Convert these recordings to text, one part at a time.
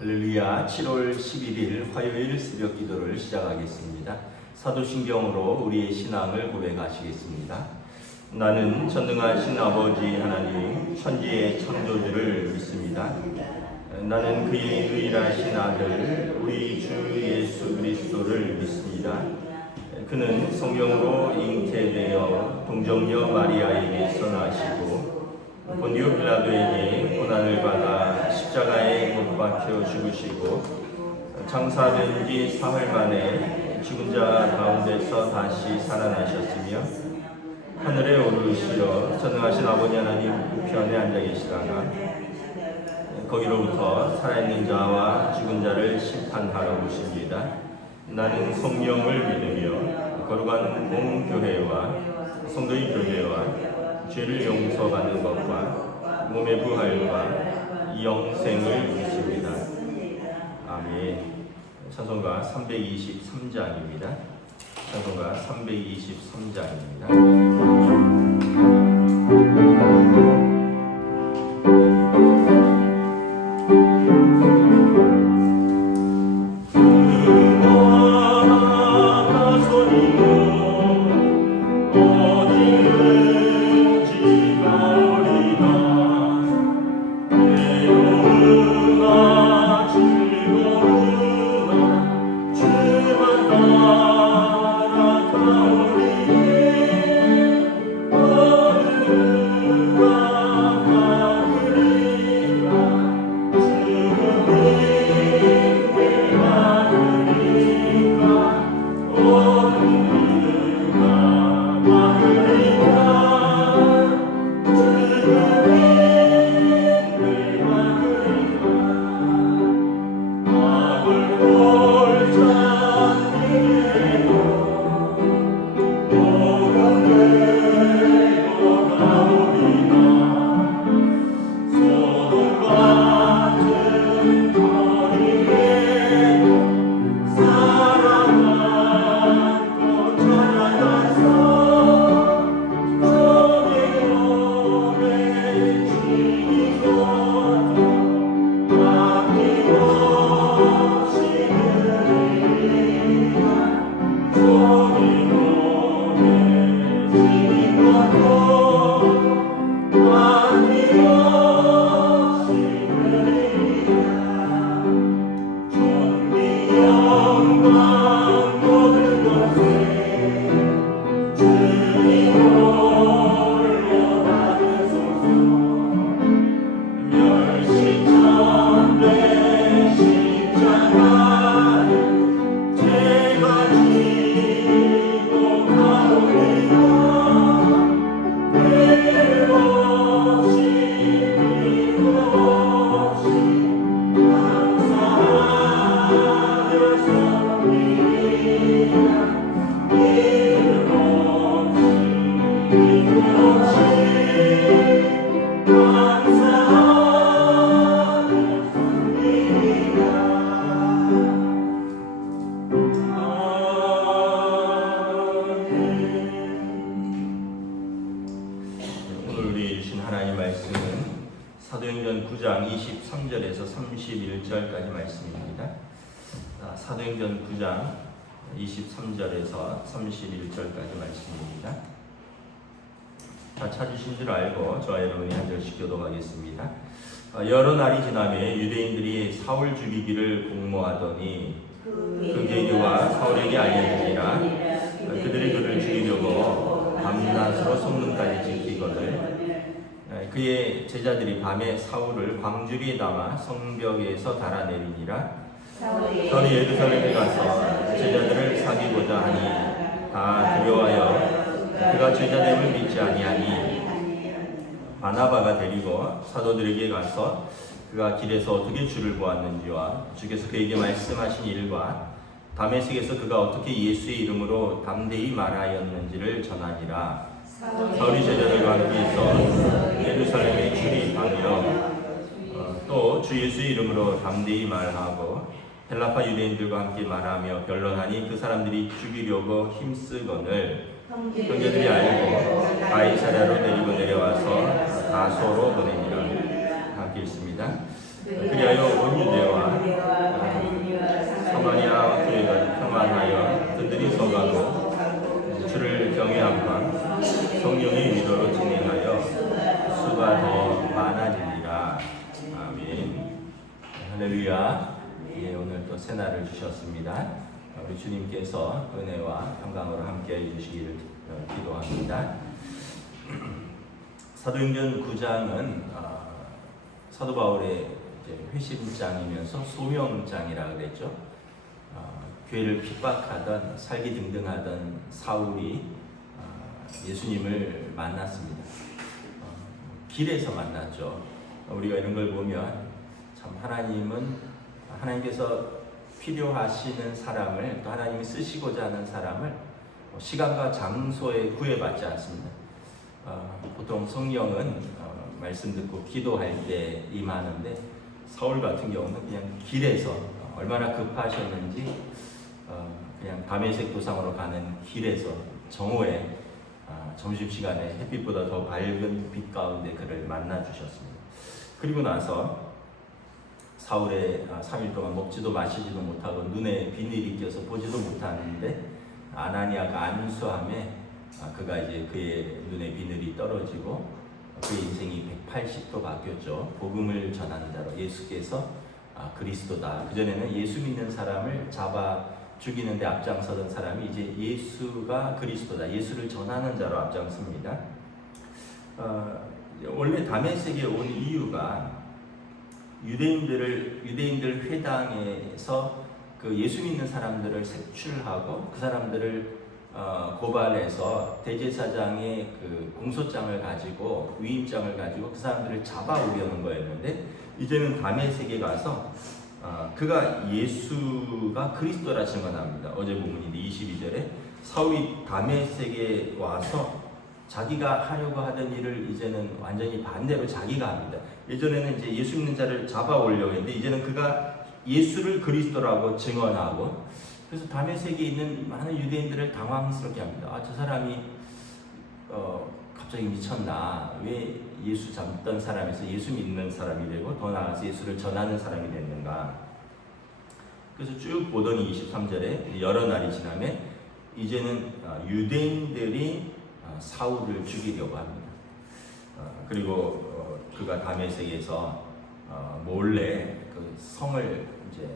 할렐루야. 7월 11일 화요일 새벽 기도를 시작하겠습니다. 사도신경으로 우리의 신앙을 고백하시겠습니다. 나는 전능하신 아버지 하나님 천지의 창조주를 믿습니다. 나는 그의 유일하신 아들 우리 주 예수 그리스도를 믿습니다. 그는 성령으로 잉태되어 동정녀 마리아에게서 나시고 본디오 빌라도에게 고난을 받아 십자가에 못 박혀 죽으시고 장사된 지 사흘 만에 죽은 자 가운데서 다시 살아나셨으며 하늘에 오르시어 전능하신 아버지 하나님 우편에 앉아 계시다가 거기로부터 살아있는 자와 죽은 자를 심판하러 오십니다. 나는 성령을 믿으며 거룩한 공교회와 성도의 교회와 죄를 용서받는 것과 몸의 부활과 영생을 믿습니다. 아멘. 찬송가 323장입니다. 찬송가 323장입니다. 사도행전 9장 23절에서 31절까지 말씀입니다. 사도행전 9장 23절에서 31절까지 말씀입니다. 다 찾으신 줄 알고 저와 여러분이 한 절씩 교독하겠습니다. 여러 날이 지나며 유대인들이 사울 죽이기를 공모하더니 그 계교가 사울에게 알려지니라. 그들이 그를 죽이려고 밤낮으로 성문까지 지키거늘 그의 제자들이 밤에 사울을 광주리에 담아 성벽에서 달아내리니라. 사울이 예루살렘에 가서 제자들을 사귀고자 하니 다 두려워하여 그가 제자됨을 믿지 아니하니 바나바가 데리고 사도들에게 가서 그가 길에서 어떻게 주를 보았는지와 주께서 그에게 말씀하신 일과 다메섹에서 그가 어떻게 예수의 이름으로 담대히 말하였는지를 전하니라. 사울이 제자들과 함께해서 예루살렘에 출입하며 또 주 예수의 이름으로 담대히 말하고 헬라파 유대인들과 함께 말하며 변론하니 그 사람들이 죽이려고 힘쓰거늘 형제들이 알고 가이사랴로 데리고 내려와서 다소로 보내니라. 함께 있습니다. 그리하여 온 유대와 할렐루야. 예, 오늘 또 새날을 주셨습니다. 우리 주님께서 은혜와 평강으로 함께 해주시기를 기도합니다. 사도행전 9장은 사도 바울의 회심장이면서 소명장이라 그랬죠. 교회를 핍박하던 살기등등하던 사울이 예수님을 만났습니다. 길에서 만났죠. 우리가 이런 걸 보면 참 하나님께서 필요하시는 사람을, 또 하나님이 쓰시고자 하는 사람을 시간과 장소에 구애받지 않습니다. 보통 성령은 말씀 듣고 기도할 때 임하는데, 사울 같은 경우는 그냥 길에서 얼마나 급하셨는지 그냥 다메섹 도상으로 가는 길에서 정오에 점심시간에 햇빛보다 더 밝은 빛 가운데 그를 만나 주셨습니다. 그리고 나서 사울의 3일 동안 먹지도 마시지도 못하고 눈에 비늘이 껴서 보지도 못하는데 아나니아가 안수함에 그가 이제 그의 눈에 비늘이 떨어지고 그의 인생이 180도 바뀌었죠. 복음을 전하는 자로 예수께서 그리스도다. 그전에는 예수 믿는 사람을 잡아 죽이는데 앞장서던 사람이 이제 예수가 그리스도다, 예수를 전하는 자로 앞장섭니다. 원래 다메섹에 온 이유가 유대인들 회당에서 그 예수 믿는 사람들을 색출하고 그 사람들을 고발해서 대제사장의 그 공소장을 가지고, 위임장을 가지고 그 사람들을 잡아오려는 거였는데, 이제는 다메섹에 가서 그가 예수가 그리스도라 증언합니다. 어제 본문인데 22절에 사울이 다메섹에 와서 자기가 하려고 하던 일을 이제는 완전히 반대로 자기가 합니다. 예전에는 이제 예수 믿는 자를 잡아오려고 했는데, 이제는 그가 예수를 그리스도라고 증언하고, 그래서 다메섹에 있는 많은 유대인들을 당황스럽게 합니다. 저 사람이 갑자기 미쳤나? 왜 예수 잡던 사람에서 예수 믿는 사람이 되고 더 나아가서 예수를 전하는 사람이 됐는가? 그래서 쭉 보더니 23절에 여러 날이 지나면 이제는 유대인들이 사울을 죽이려고 합니다. 그리고 그가 다메섹에서 몰래 그 성을 이제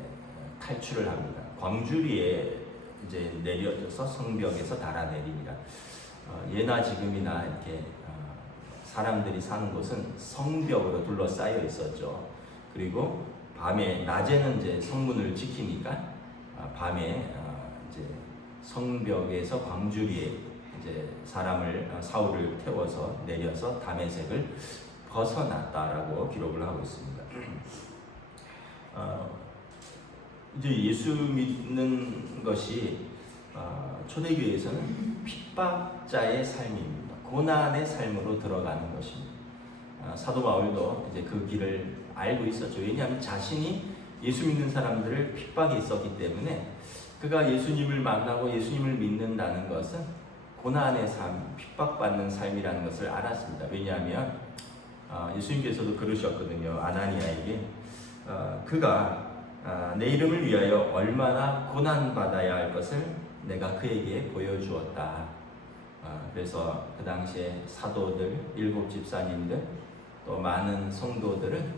탈출을 합니다. 광주리에 이제 내려져서 성벽에서 달아내립니다. 예나 지금이나 이렇게 사람들이 사는 곳은 성벽으로 둘러싸여 있었죠. 그리고 낮에는 이제 성문을 지키니까 밤에 이제 성벽에서 광주리에 이제 사울을 태워서 내려서 다메섹을 벗어났다라고 기록을 하고 있습니다. 이제 예수 믿는 것이 초대교회에서는 핍박자의 삶입니다. 고난의 삶으로 들어가는 것입니다. 사도 바울도 이제 그 길을 알고 있었죠. 왜냐하면 자신이 예수 믿는 사람들을 핍박이 있었기 때문에 그가 예수님을 만나고 예수님을 믿는다는 것은 고난의 삶, 핍박받는 삶이라는 것을 알았습니다. 왜냐하면 예수님께서도 그러셨거든요. 아나니아에게 그가 내 이름을 위하여 얼마나 고난받아야 할 것을 내가 그에게 보여주었다. 그래서 그 당시에 사도들, 7 집사님들, 또 많은 성도들은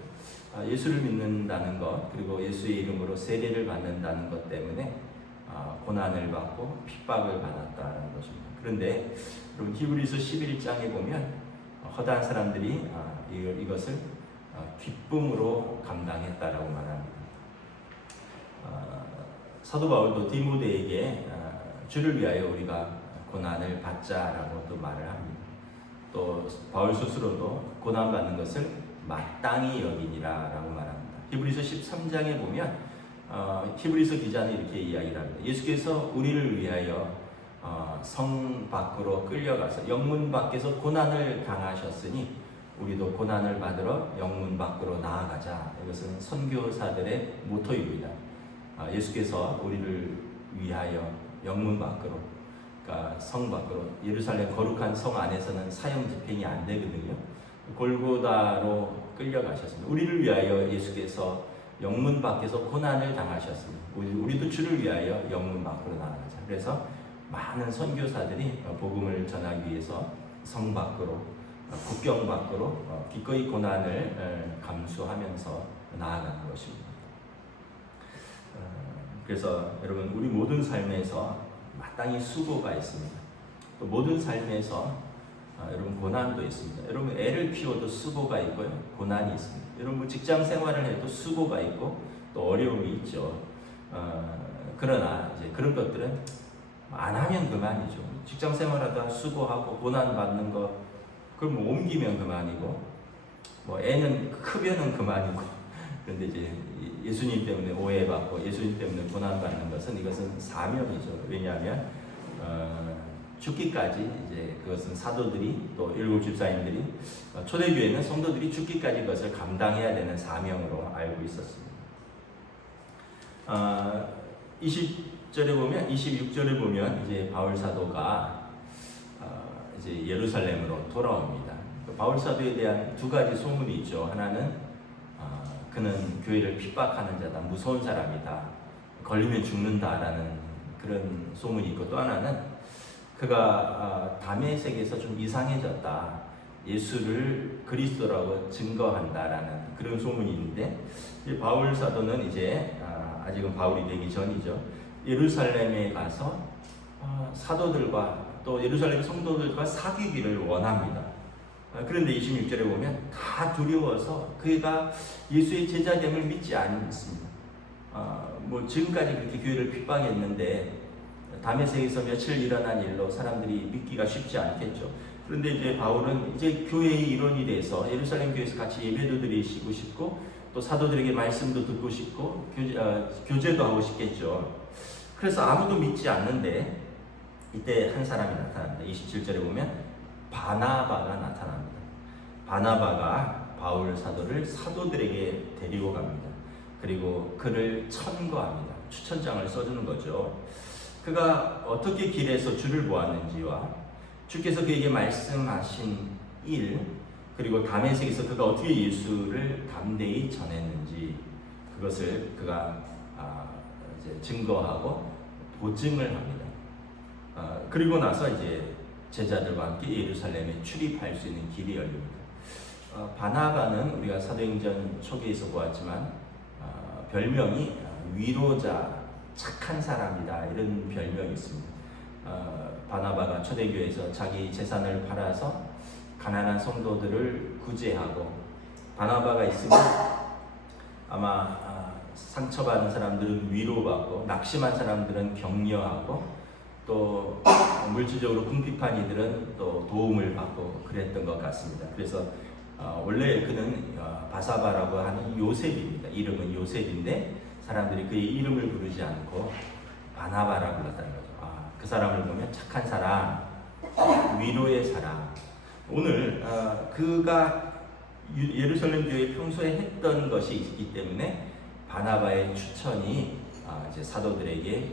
예수를 믿는다는 것, 그리고 예수의 이름으로 세례를 받는다는 것 때문에 고난을 받고 핍박을 받았다는 것입니다. 그런데 여러분, 히브리서 11장에 보면 허다한 사람들이 이것을 기쁨으로 감당했다라고 말합니다. 사도 바울도 디모데에게 주를 위하여 우리가 고난을 받자라고 또 말을 합니다. 또 바울 스스로도 고난받는 것을 마땅히 여기니라라고 말합니다. 히브리서 13장에 보면 히브리서 기자는 이렇게 이야기를 합니다. 예수께서 우리를 위하여 성 밖으로 끌려가서 영문 밖에서 고난을 당하셨으니 우리도 고난을 받으러 영문 밖으로 나아가자. 이것은 선교사들의 모토입니다. 예수께서 우리를 위하여 영문 밖으로, 그러니까 성 밖으로, 예루살렘 거룩한 성 안에서는 사형 집행이 안 되거든요. 골고다로 끌려가셨습니다. 우리를 위하여 예수께서 영문 밖에서 고난을 당하셨습니다. 우리도 주를 위하여 영문 밖으로 나아가자. 그래서 많은 선교사들이 복음을 전하기 위해서 성 밖으로, 국경 밖으로 기꺼이 고난을 감수하면서 나아가는 것입니다. 그래서 여러분 우리 모든 삶에서 마땅히 수고가 있습니다. 또 모든 삶에서 여러분 고난도 있습니다. 여러분 애를 키워도 수고가 있고요, 고난이 있습니다. 여러분 직장 생활을 해도 수고가 있고 또 어려움이 있죠. 그러나 이제 그런 것들은 안 하면 그만이죠. 직장 생활하다 수고하고 고난 받는 거 그럼 뭐 옮기면 그만이고, 뭐 애는 크면은 그만이고. 그런데 이제 예수님 때문에 오해받고 예수님 때문에 고난 받는 것은 이것은 사명이죠. 왜냐하면 죽기까지 이제 그것은 사도들이 또 일곱 집사님들이 초대교회는 성도들이 죽기까지 그것을 감당해야 되는 사명으로 알고 있었습니다. 20절에 보면 26절에 보면 이제 바울 사도가 이제 예루살렘으로 돌아옵니다. 바울 사도에 대한 두 가지 소문이 있죠. 하나는 그는 교회를 핍박하는 자다, 무서운 사람이다, 걸리면 죽는다라는 그런 소문이 있고, 또 하나는 그가 다메섹에서 좀 이상해졌다, 예수를 그리스도라고 증거한다라는 그런 소문이 있는데, 바울 사도는 이제 아직은 바울이 되기 전이죠. 예루살렘에 가서 사도들과 또 예루살렘 성도들과 사귀기를 원합니다. 그런데 26절에 보면 다 두려워서 그가 예수의 제자됨을 믿지 않습니다. 뭐 지금까지 그렇게 교회를 핍박했는데 다메섹에서 며칠 일어난 일로 사람들이 믿기가 쉽지 않겠죠. 그런데 이제 바울은 이제 교회의 일원이 돼서 예루살렘 교회에서 같이 예배도 드리시고 싶고 또 사도들에게 말씀도 듣고 싶고 교제도 하고 싶겠죠. 그래서 아무도 믿지 않는데 이때 한 사람이 나타납니다. 27절에 보면 바나바가 나타납니다. 바나바가 바울 사도를 사도들에게 데리고 갑니다. 그리고 그를 천거합니다. 추천장을 써주는 거죠. 그가 어떻게 길에서 주를 보았는지와 주께서 그에게 말씀하신 일, 그리고 다메섹에서 그가 어떻게 예수를 담대히 전했는지 그것을 그가 이제 증거하고 보증을 합니다. 그리고 나서 이제 제자들과 함께 예루살렘에 출입할 수 있는 길이 열립니다. 바나바는 우리가 사도행전 초기에서 보았지만 별명이 위로자, 착한 사람이다, 이런 별명이 있습니다. 바나바가 초대교회에서 자기 재산을 팔아서 가난한 성도들을 구제하고, 바나바가 있으면 아마 상처받은 사람들은 위로받고 낙심한 사람들은 격려하고 또 물질적으로 궁핍한 이들은 또 도움을 받고 그랬던 것 같습니다. 그래서 원래 그는 바사바라고 하는 요셉입니다. 이름은 요셉인데 사람들이 그의 이름을 부르지 않고 바나바라고 불렀다는 거죠. 그 사람을 보면 착한 사람, 위로의 사람. 오늘 그가 예루살렘 교회 평소에 했던 것이 있기 때문에 바나바의 추천이 이제 사도들에게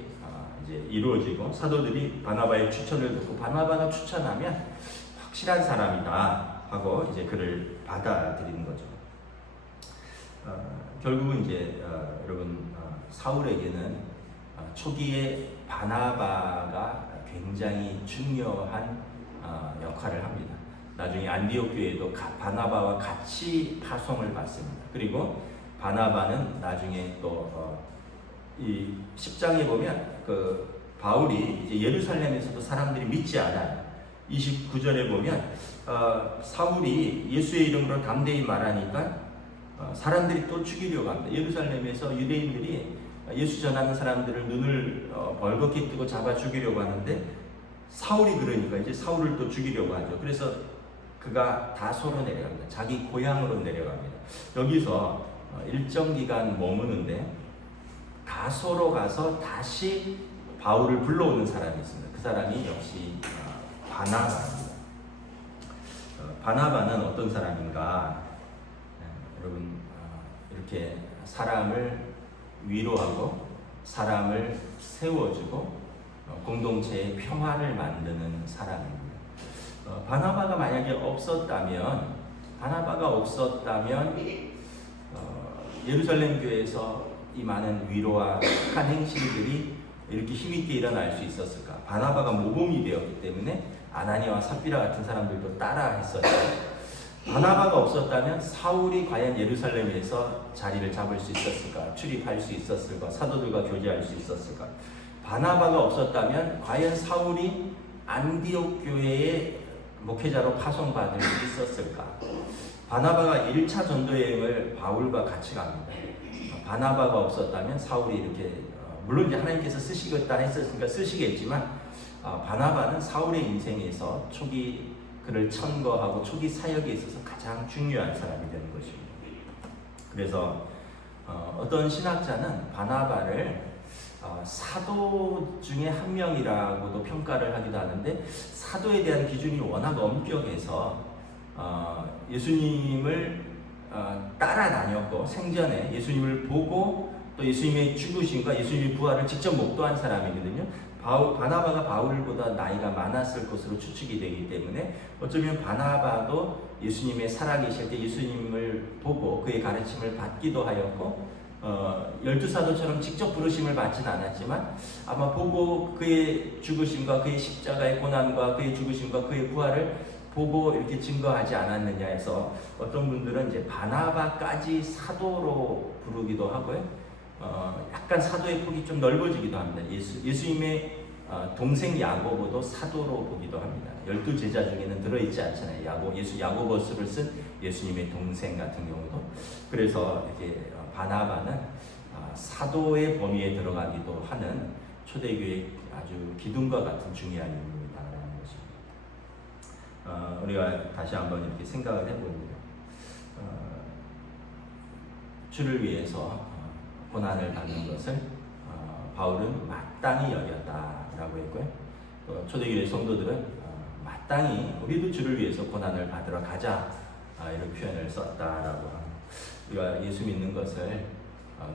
이제 이루어지고, 사도들이 바나바의 추천을 듣고 바나바가 추천하면 확실한 사람이다 하고 이제 그를 받아들이는 거죠. 결국은 이제 여러분 사울에게는 초기에 바나바가 굉장히 중요한 역할을 합니다. 나중에 안디옥 교회도 바나바와 같이 파송을 받습니다. 그리고 바나바는 나중에 또 이 10장에 보면 그 바울이 이제 예루살렘에서도 사람들이 믿지 않아요. 29절에 보면 사울이 예수의 이름으로 담대히 말하니까 사람들이 또 죽이려고 합니다. 예루살렘에서 유대인들이 예수 전하는 사람들을 눈을 벌겋게 뜨고 잡아 죽이려고 하는데 사울이 그러니까 이제 사울을 또 죽이려고 하죠. 그래서 그가 다소로 내려갑니다. 자기 고향으로 내려갑니다. 여기서 일정 기간 머무는데 다소로 가서 다시 바울을 불러오는 사람이 있습니다. 그 사람이 역시 바나바입니다. 바나바는 어떤 사람인가? 여러분 이렇게 사람을 위로하고 사람을 세워주고 공동체의 평화를 만드는 사람입니다. 바나바가 만약에 없었다면 예루살렘 교회에서 이 많은 위로와 착한 행실들이 이렇게 힘있게 일어날 수 있었을까? 바나바가 모범이 되었기 때문에 아나니아와 삽비라 같은 사람들도 따라 했었죠. 바나바가 없었다면 사울이 과연 예루살렘에서 자리를 잡을 수 있었을까? 출입할 수 있었을까? 사도들과 교제할 수 있었을까? 바나바가 없었다면 과연 사울이 안디옥 교회의 목회자로 파송받을 수 있었을까? 바나바가 1차 전도여행을 바울과 같이 갑니다. 바나바가 없었다면 사울이 이렇게 물론 이제 하나님께서 쓰시겠다 했으니까 쓰시겠지만 바나바는 사울의 인생에서 초기 그를 천거하고 초기 사역에 있어서 가장 중요한 사람이 되는 것입니다. 그래서 어떤 신학자는 바나바를 사도 중에 한 명이라고도 평가를 하기도 하는데 사도에 대한 기준이 워낙 엄격해서 예수님을 따라다녔고 생전에 예수님을 보고 또 예수님의 죽으심과 예수님의 부활을 직접 목도한 사람이거든요. 바나바가 바울보다 나이가 많았을 것으로 추측이 되기 때문에 어쩌면 바나바도 예수님의 살아계실 때 예수님을 보고 그의 가르침을 받기도 하였고 12사도처럼 직접 부르심을 받지는 않았지만 아마 보고 그의 죽으심과 그의 십자가의 고난과 그의 죽으심과 그의 부활을 보고 이렇게 증거하지 않았느냐 해서 어떤 분들은 이제 바나바까지 사도로 부르기도 하고요. 약간 사도의 폭이 좀 넓어지기도 합니다. 예수님의 동생 야고보도 사도로 보기도 합니다. 12제자 중에는 들어있지 않잖아요. 야고보스를 쓴 예수님의 동생 같은 경우도. 그래서 이렇게 바나바는 사도의 범위에 들어가기도 하는 초대교회 아주 기둥과 같은 중요한 인물이다라는 것입니다. 우리가 다시 한번 이렇게 생각을 해봅니다. 주를 위해서 고난을 받는 것을 바울은 마땅히 여겼다라고 했고요. 또 초대교회 성도들은 마땅히 우리도 주를 위해서 고난을 받으러 가자 이런 표현을 썼다라고 합니다. 우리가 예수 믿는 것을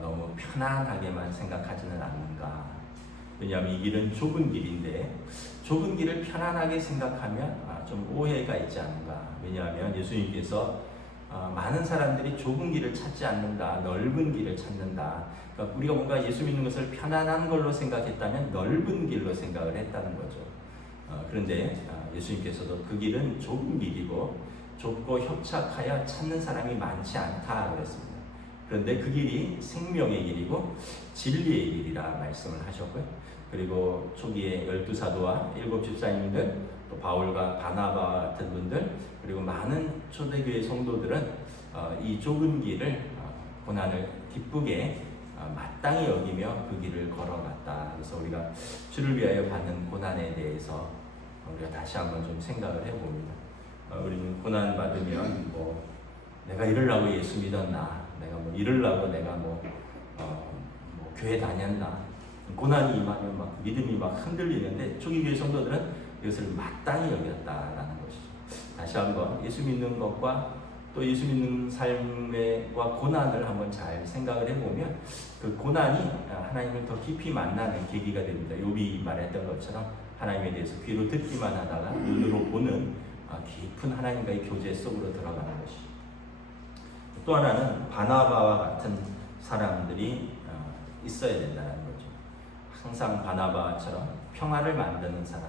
너무 편안하게만 생각하지는 않는가. 왜냐하면 이 길은 좁은 길인데 좁은 길을 편안하게 생각하면 좀 오해가 있지 않은가. 왜냐하면 예수님께서 많은 사람들이 좁은 길을 찾지 않는다, 넓은 길을 찾는다. 그러니까 우리가 뭔가 예수 믿는 것을 편안한 걸로 생각했다면 넓은 길로 생각을 했다는 거죠. 그런데 예수님께서도 그 길은 좁은 길이고 좁고 협착하여 찾는 사람이 많지 않다 그랬습니다. 그런데 그 길이 생명의 길이고 진리의 길이라 말씀을 하셨고요. 그리고 초기에 12사도와 7 집사님들, 또 바울과 바나바 같은 분들, 그리고 많은 초대교회 성도들은 이 좁은 길을 고난을 기쁘게 마땅히 여기며 그 길을 걸어갔다. 그래서 우리가 주를 위하여 받는 고난에 대해서 우리가 다시 한번 좀 생각을 해봅니다. 우리는 고난 받으면 뭐 내가 이러려고 예수 믿었나, 내가 뭐 이러려고 내가 뭐 교회 다녔나, 고난이 임하면 막 믿음이 막 흔들리는데 초기교회 성도들은 이것을 마땅히 여겼다라는 것이죠. 다시 한번 예수 믿는 것과 또 예수 믿는 삶과 고난을 한번 잘 생각을 해보면 그 고난이 하나님을 더 깊이 만나는 계기가 됩니다. 욥이 말했던 것처럼 하나님에 대해서 귀로 듣기만 하다가 눈으로 보는 깊은 하나님과의 교제 속으로 들어가는 것이죠. 또 하나는 바나바와 같은 사람들이 있어야 된다는 거죠. 항상 바나바처럼 평화를 만드는 사람,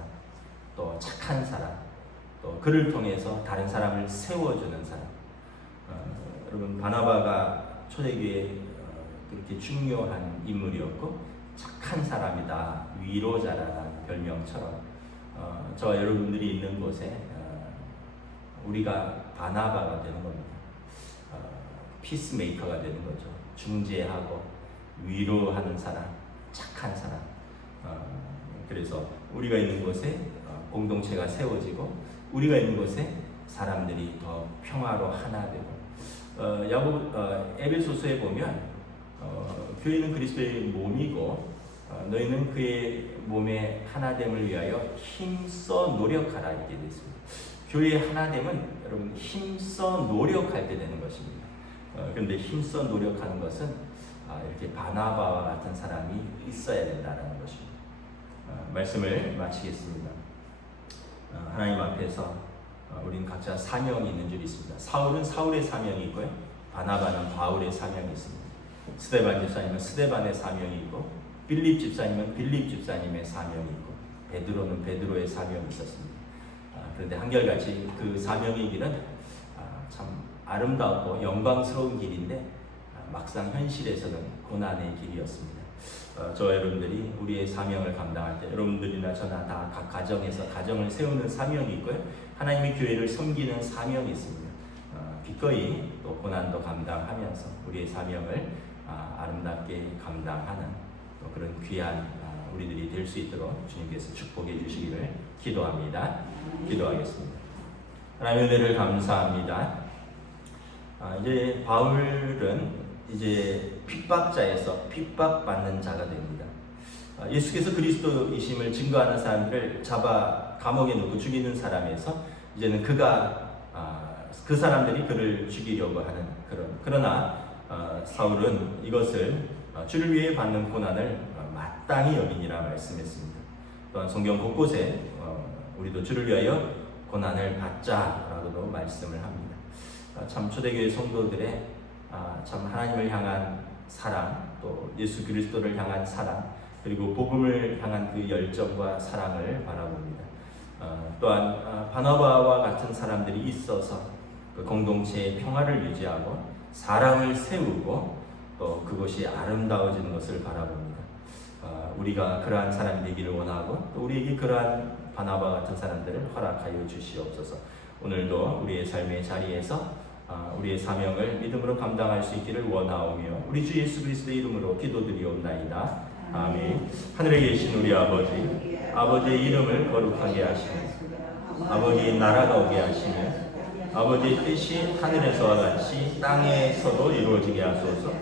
또 착한 사람, 또 그를 통해서 다른 사람을 세워주는 사람. 여러분 바나바가 초대교회에 그렇게 중요한 인물이었고 착한 사람이다, 위로자라는 별명처럼 저와 여러분들이 있는 곳에 우리가 바나바가 되는 겁니다. 피스메이커가 되는 거죠. 중재하고 위로하는 사람, 착한 사람. 그래서 우리가 있는 곳에 공동체가 세워지고 우리가 있는 곳에 사람들이 더 평화로 하나 되고 에베소서에 보면 교회는 그리스도의 몸이고 너희는 그의 몸의 하나됨을 위하여 힘써 노력하라 이렇게 되어 있습니다. 교회의 하나됨은 여러분 힘써 노력할 때 되는 것입니다. 그런데 힘써 노력하는 것은 이렇게 바나바와 같은 사람이 있어야 된다는 것입니다. 말씀을 마치겠습니다. 하나님 앞에서 우리는 각자 사명이 있는 줄 믿습니다. 사울은 사울의 사명이 있고요. 바나바는 바울의 사명이 있습니다. 스데반 집사님은 스데반의 사명이 있고 빌립 집사님은 빌립 집사님의 사명이 있고 베드로는 베드로의 사명이 있었습니다. 그런데 한결같이 그 사명의 길은 참 아름답고 영광스러운 길인데 막상 현실에서는 고난의 길이었습니다. 저 여러분들이 우리의 사명을 감당할 때 여러분들이나 저나 다 각 가정에서 가정을 세우는 사명이 있고요. 하나님의 교회를 섬기는 사명이 있습니다. 기꺼이 또 고난도 감당하면서 우리의 사명을 아름답게 감당하는 또 그런 귀한 우리들이 될 수 있도록 주님께서 축복해 주시기를 기도합니다. 기도하겠습니다. 하나님의 은혜를 감사합니다. 이제 바울은 이제 핍박자에서 핍박받는 자가 됩니다. 예수께서 그리스도이심을 증거하는 사람들을 잡아 감옥에 넣고 죽이는 사람에서 이제는 그 사람들이 그를 죽이려고 하는 그러나 사울은 이것을 주를 위해 받는 고난을 마땅히 여기니라 말씀했습니다. 또한 성경 곳곳에 우리도 주를 위하여 고난을 받자라고도 말씀을 합니다. 참 초대교회 성도들의 참 하나님을 향한 사랑, 또 예수 그리스도를 향한 사랑, 그리고 복음을 향한 그 열정과 사랑을 바라봅니다. 또한 바나바와 같은 사람들이 있어서 그 공동체의 평화를 유지하고 사랑을 세우고 또 그것이 아름다워지는 것을 바라봅니다. 우리가 그러한 사람이 되기를 원하고 또 우리에게 그러한 바나바 같은 사람들을 허락하여 주시옵소서. 오늘도 우리의 삶의 자리에서 우리의 사명을 믿음으로 감당할 수 있기를 원하오며 우리 주 예수 그리스도의 이름으로 기도드리옵나이다. 아멘. 하늘에 계신 우리 아버지, 아버지의 이름을 거룩하게 하시며 아버지의 나라가 오게 하시며 아버지의 뜻이 하늘에서와 같이 땅에서도 이루어지게 하소서.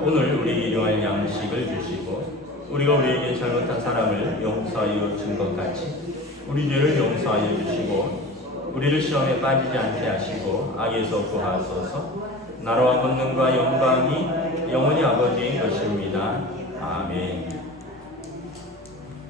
오늘 우리에게 일용할 양식을 주시고 우리가 우리에게 잘못한 사람을 용서하여 준 것 같이 우리 죄를 용서하여 주시고 우리를 시험에 빠지지 않게 하시고 악에서 구하소서. 나라와 권능과 영광이 영원히 아버지의 것입니다. 아멘.